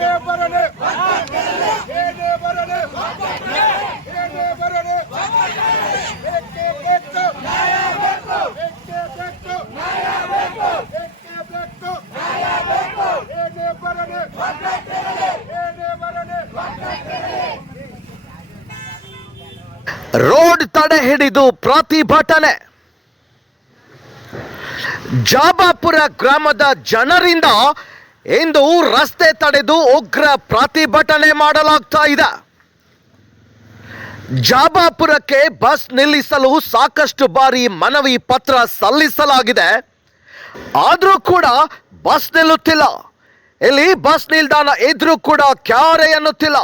ಏನೇ ಬರಲಿ. ಏನೇ ಬರಲಿ. ಏನೇ ಬರಲಿ ಏನೇ ಬರಲಿ. ಏನೇ ಬರಲಿ. ರೋಡ್ ತಡೆ ಹಿಡಿದು ಪ್ರತಿಭಟನೆ. ಜಾಬಾಪುರ ಗ್ರಾಮದ ಜನರಿಂದ ಇಂದು ರಸ್ತೆ ತಡೆದು ಉಗ್ರ ಪ್ರತಿಭಟನೆ ಮಾಡಲಾಗ್ತಾ ಇದೆ. ಜಾಬಾಪುರಕ್ಕೆ ಬಸ್ ನಿಲ್ಲಿಸಲು ಸಾಕಷ್ಟು ಬಾರಿ ಮನವಿ ಪತ್ರ ಸಲ್ಲಿಸಲಾಗಿದೆ. ಆದರೂ ಕೂಡ ಬಸ್ ನಿಲ್ಲುತ್ತಿಲ್ಲ. ಇಲ್ಲಿ ಬಸ್ ನಿಲ್ದಾಣ ಇದ್ರೂ ಕೂಡ ಕ್ಯಾರೆ ಎನ್ನುತ್ತಿಲ್ಲ.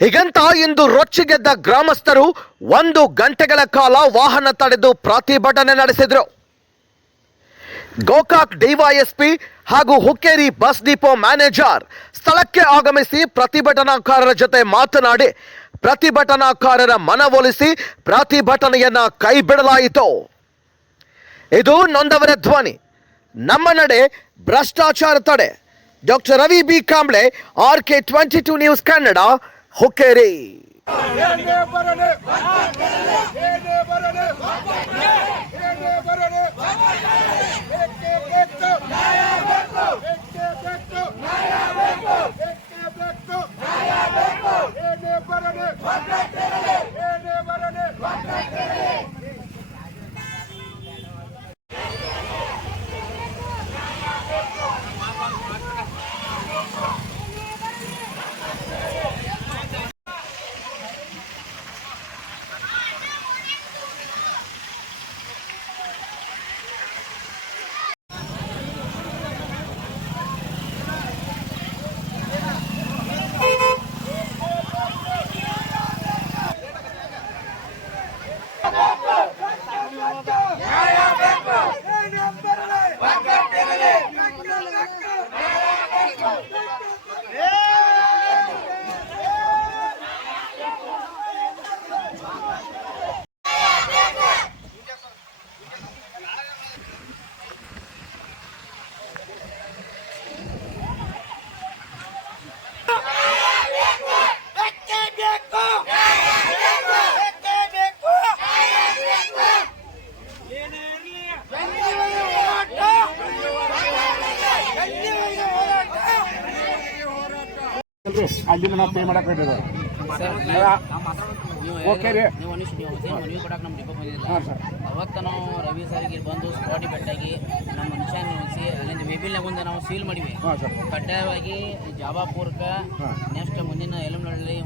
ಹೀಗಂತ ಇಂದು ರೊಚ್ಚಿಗೆದ್ದ ಗ್ರಾಮಸ್ಥರು ಒಂದು ಗಂಟೆಗಳ ಕಾಲ ವಾಹನ ತಡೆದು ಪ್ರತಿಭಟನೆ ನಡೆಸಿದ್ರು. ಗೋಕಾಕ್ ಡಿವೈಎಸ್ಪಿ ಹಾಗೂ ಹುಕ್ಕೇರಿ ಬಸ್ ಡಿಪೋ ಮ್ಯಾನೇಜರ್ ಸ್ಥಳಕ್ಕೆ ಆಗಮಿಸಿ ಪ್ರತಿಭಟನಾಕಾರರ ಜೊತೆ ಮಾತನಾಡಿ ಪ್ರತಿಭಟನಾಕಾರರ ಮನವೊಲಿಸಿ ಪ್ರತಿಭಟನೆಯನ್ನ ಕೈಬಿಡಲಾಯಿತು ಇದು ನೊಂದವರ ಧ್ವನಿ. ನಮ್ಮ ನಡೆ ಭ್ರಷ್ಟಾಚಾರ ತಡೆ. Doctor Ravi B Kamble R K twenty two news Kannada, Hukkeri ಏನೇ ಬರಲಿ ಏನೇ ಬರಲಿ ಏನೇ ಬರಲಿ ಬೇಕೇ ಬೇಕು ನ್ಯಾಯ ಬೇಕು ಬೇಕೇ ಬೇಕು ನ್ಯಾಯ ಬೇಕು ಬೇಕೇ ಬೇಕು ನ್ಯಾಯ ಬೇಕು ಏನೇ ಬರಲಿ ಏನೇ ಬರಲಿ ಏನೇ ಬರಲಿ ಬೆಕ್ಕೆ ಬೇಕು ಬೆಕ್ಕೆ ಬೇಕು ಏನೇ ಇರಲಿ ಬೆಂಗಳೂರು ಹೋರಾಟ ಬೆಂಗಳೂರು ಅಲ್ಲಿಂದ ನಾವು ಪೇ ಮಾಡಕ್ ರೆಡಿ ಓಕೆ ರೀ. ನೀವು ನೀವು ಮನವಿ ಕೊಡಕ್ಕೆ ನಮ್ಮ ಡಿಪೋ ಅವತ್ತು ನಾವು ರವಿ ಸಾರಿಗೆ ಬಂದು ಸ್ಪಾಟಿ ಬೆಟ್ಟಾಗಿ ನಮ್ಮ ಮನುಷ್ಯನ ನಿಲ್ಲಿಸಿ ಅಲ್ಲಿಂದ ವೆಬಿಲ್ನ ಮುಂದೆ ನಾವು ಸೀಲ್ ಮಾಡಿವಿ ಹಾಂ ಸರ್. ಕಡ್ಡಾಯವಾಗಿ ಜಾಬಾಪುರಕ್ಕೆ ಹಾಂ. ನೆಕ್ಸ್ಟ್ ಮುಂದಿನ ಎಲ್ಲಿ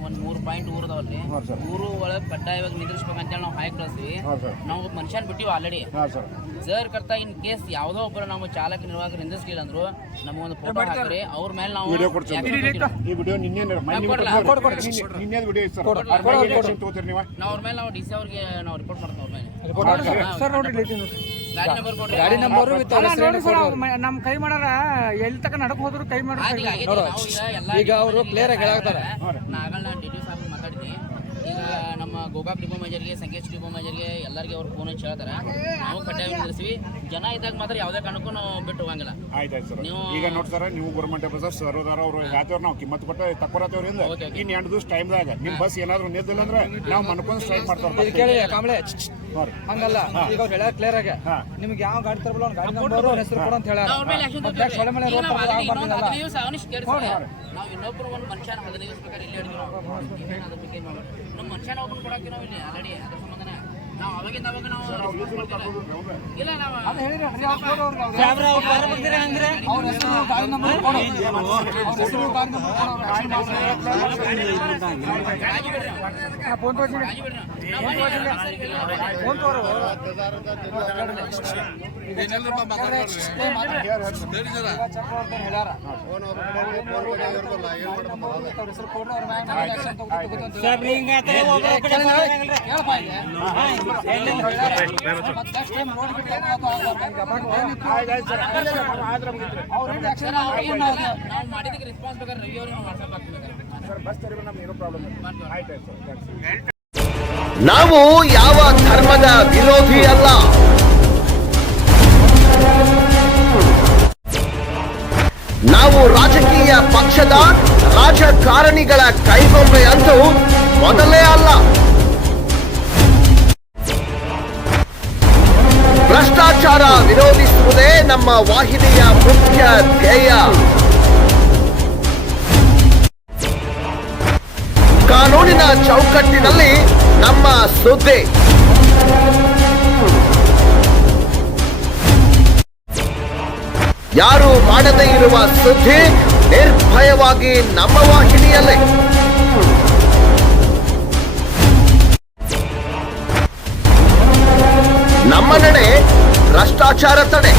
ಒಂದು ಮೂರು ಪಾಯಿಂಟ್ ಊರದವಲ್ಲಿ. ಊರು ಒಳಗೆ ಕಡ್ಡಾಯವಾಗಿ ನಿಂದ್ರಿಸ್ಬೇಕಂತೇಳಿ ನಾವು ಹಾಯ್ ಕಳಿಸ್ತೀವಿ ಹಾಂ ಸರ್. ನಾವು ಮನುಷ್ಯನ್ ಬಿಟ್ಟಿವಿ ಆಲ್ರೆಡಿ ಹಾಂ ಸರ್. ಕರ್ತಾ ಕರ್ತ ಇನ್ ಕೇಸ್ ಯಾವುದೋ ಒಬ್ಬರು ನಮ್ಮ ಚಾಲಕ ನಿರ್ವಾಹಕ ನಿಂದಿಸ್ಲಿಲ್ಲ ಅಂದ್ರು ನಮಗೊಂದು ಫೋಟೋ ಹಾಕ್ರಿ. ಅವ್ರ ಮೇಲೆ ನಾವು ವಿಡಿಯೋ ತಗೊತೀವಿ. ಈ ವಿಡಿಯೋ ನಿನ್ನೆ ತಗೋತೀರಿ ನೀವು? ನಾವು ಅವ್ರ ಮೇಲೆ ನಾವು ಡಿ ಸಿ ಅವ್ರಿಗೆ ನಾವು ರಿಪೋರ್ಟ್ ಮಾಡ್ತೀವಿ ಅವ್ರ ಮೇಲೆ. ಸರ್ ನೋಡಿ ಗಾಡಿ ನಂಬರ್ ಕೊಡ್ರಿ. ಗಾಡಿ ನಂಬರು ವಿತ್ ಅಲ್ಲ ನೋಡ್ರಿ ಸರ್ ಅವ್ರು ಮ- ನಮ್ ಕೈ ಮಾಡಾರ ಎಲ್ಲಿ ತಕ ನಡಕ್ ಹೋದ್ರು ಕೈ ಮಾಡ್ರಿ ಆಗ್ಲಿ, ಆಗೈತಿ. ನಾವು ಈಗ ಎಲ್ಲ ಈಗ ಅವ್ರು player ಆಗಿ ನಾನು ನಾಗಣ್ಣ ಡಿ ಡಿ ಸಾಹೇಬ್ ಮಾತಾಡಿದ್ವಿ ಈಗ ನಮ್ಮ ನಮ್ಮ ಗೋಕಾಕ್ ಡಿಪೋ ಮೇಜರ್ಗೆ ಸಂಕೇಶ್ ಡಿಪೋ ಮೇಜರ್ಗೆ ಎಲ್ಲರಿಗೆ ಅವ್ರು ಫೋನ್ ಹಚ್ಚಿ ಹೇಳ್ತಾರೆ. ನಾವು ಕಡ್ಡಾಯ ನಿಲ್ಲಿಸ್ತೀವಿ ಜನ ಇದ್ದಾಗ ಮಾತ್ರ ಯಾವುದೇ ಕಾರಣಕ್ಕೂ ನಾವು ಬಿಟ್ಟು ಹೋಗಂಗಿಲ್ಲ. ಆಯ್ತು ಆಯ್ತು ಸರ್. ನೀವು- ಈಗ ನೋಡಿ ಸರ್ ನೀವು ಗೌರ್ಮೆಂಟ್ ಬಸ್ ಸರ್ವದಾರ ಅವರು ಹಾತೇವ್ರು ನಾವು ಕಿಮ್ಮತ್ ಕೊಟ್ಟು ತಕ್ಕೊರತ್ತವ್ರಿಂದ. ಇನ್ನು ಎಂಟು ದಿವಸ ಟೈಮ್ದಾಗ ನಿಮ್ಮ ಬಸ್ ಏನಾದ್ರು ನಿಂತಿಲ್ಲ ಅಂದ್ರೆ ನಾವು ಮನ್ಕೊಂಡು ಸ್ಟ್ರೈಕ್ ಮಾಡ್ತಾರೆ ಹಂಗಲ್ಲ. ಈಗ ಅವ್ರು ಹೇಳ್ಯಾರ ಕ್ಲಿಯರ್ ಆಗಿ. ನಿಮ್ಗೆ ಯಾವ ಗಾಡಿ ತರಬಲ್ಲ ಅವ್ನ ಗಾಡಿ ನಂಬರ್ ಹೆಸರು ಕೊಡು ಅಂತ ಹೇಳ ಮೇಲೆ ರೋಡ್ ನಾವು ಇನ್ನೊಬ್ರು ಒಂದು ಮನುಷ್ಯನ ಹದಿನೈದು ಬೇಕಾದ್ರೆ ಇಲ್ಲಿ ಹಿಡಿದು ನಾವು ಇದೇನು ಅದ್ರ ಬಗ್ಗೆ ಏನ್ ಮಾಡ್ಬೇಡ. ನಮ್ಮ ಮನುಷ್ಯನ ಒಬ್ಬನ ಕೊಡಕ್ಕೆ ನಾವು ಇಲ್ಲಿ ಆಲ್ರೆಡಿ ಅದ್ರ ಸಂಬಂಧನೇ. ನಾವು ಅವಾಗಿಂದ ಅವಾಗ ನಾವು. ಇಲ್ಲ ನಾವು ಸರ್ ಆದ್ರೆ ನಾವು ಯಾವ ಧರ್ಮದ ವಿರೋಧಿ ಅಲ್ಲ? ನಾವು ರಾಜಕೀಯ ಪಕ್ಷದ ರಾಜಕಾರಣಿಗಳ ಕೈಗೊಂಬೆ ಅಂತೂ ಮೊದಲೇ ನಮ್ಮ ವಾಹಿನಿಯ ಮುಖ್ಯ ಧ್ಯೇಯ. ಕಾನೂನಿನ ಚೌಕಟ್ಟಿನಲ್ಲಿ ನಮ್ಮ ಸುದ್ದಿ. ಯಾರು ಮಾಡದೇ ಇರುವ ಸುದ್ದಿ ನಿರ್ಭಯವಾಗಿ ನಮ್ಮ ವಾಹಿನಿಯಲ್ಲೇ. ನಮ್ಮ ನಡೆ ಭ್ರಷ್ಟಾಚಾರ ತಡೆ